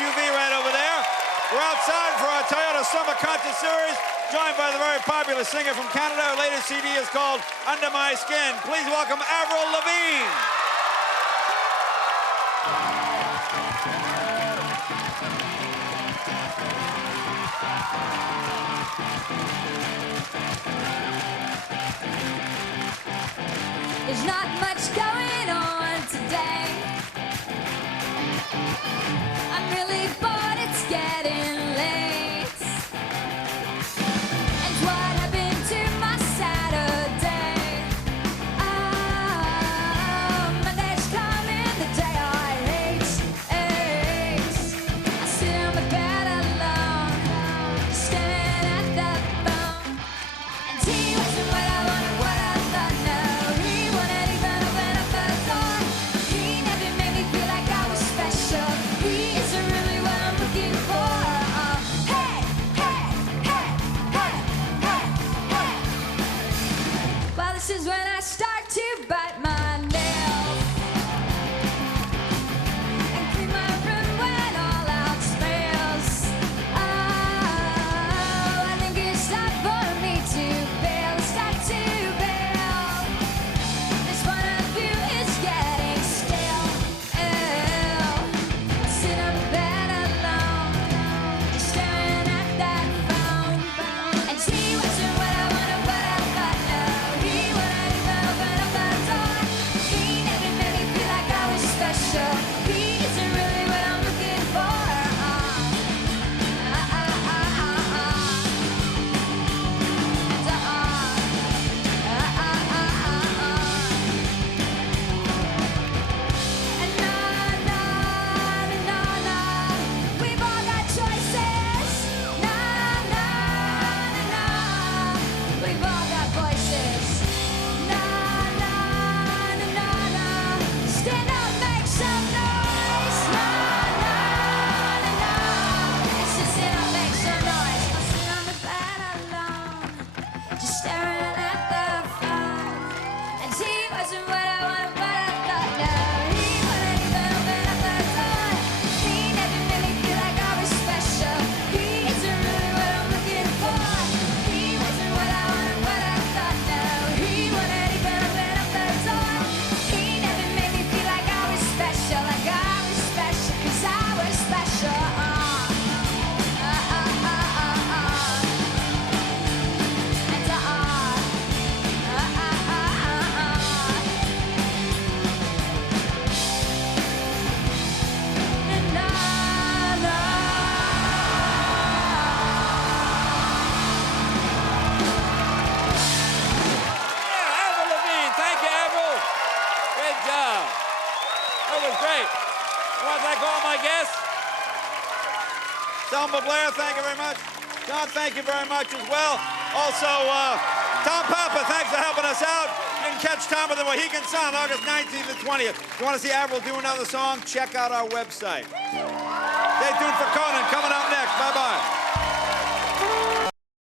SUV right over there. We're outside for our Toyota Summer Concert Series, joined by the very popular singer from Canada. Her latest CD is called Under My Skin. Please welcome Avril Lavigne. There's not much going on today. I'm really bored, it's getting late. And what happened to my Saturday? Oh, Monday's coming, the day I hate. I sit on the bed alone, staring at the phone. And he wasn't what I wanted, what I thought. No, he wouldn't even open up the door. He never made me feel like I was special. He isn't really what I'm looking for. Hey, hey, hey, hey, hey, hey. Well, this is when I start to bite my nails and clean my room when all out smells. Oh, I think it's time for me to bail. It's time to bail. This point of view is getting stale. I sit on the bed alone, just staring at that phone. And he wasn't what I wanted, what I thought. No, he wouldn't even open up the door. He never made me feel like I was special. He isn't really what I'm looking for. And no, we've all got choices. No, we've all got voices. No, stand up, make some noise. No, it's just stand up, make some noise. I'll sit on the bed alone, just staring at the phone. And he wasn't what I wanted, what I thought. No, he wouldn't even open up the door. He never made me feel like I was special. He isn't really what I'm looking for. He wasn't what I wanted, what I thought. No, he wouldn't even open up the door. He never made me feel like I was special, like I was special, 'cause I was special. Yeah, Avril Lavigne. Thank you, Avril. Great job. That was great. I want to thank all my guests. Selma Blair, thank you very much. John, thank you very much as well. Also, Tom Papa, thanks for helping us out. You can catch Tom at the Mohegan Sun August 19th and 20th. If you want to see Avril do another song, check out our website. Stay tuned for Conan coming up next. Bye-bye.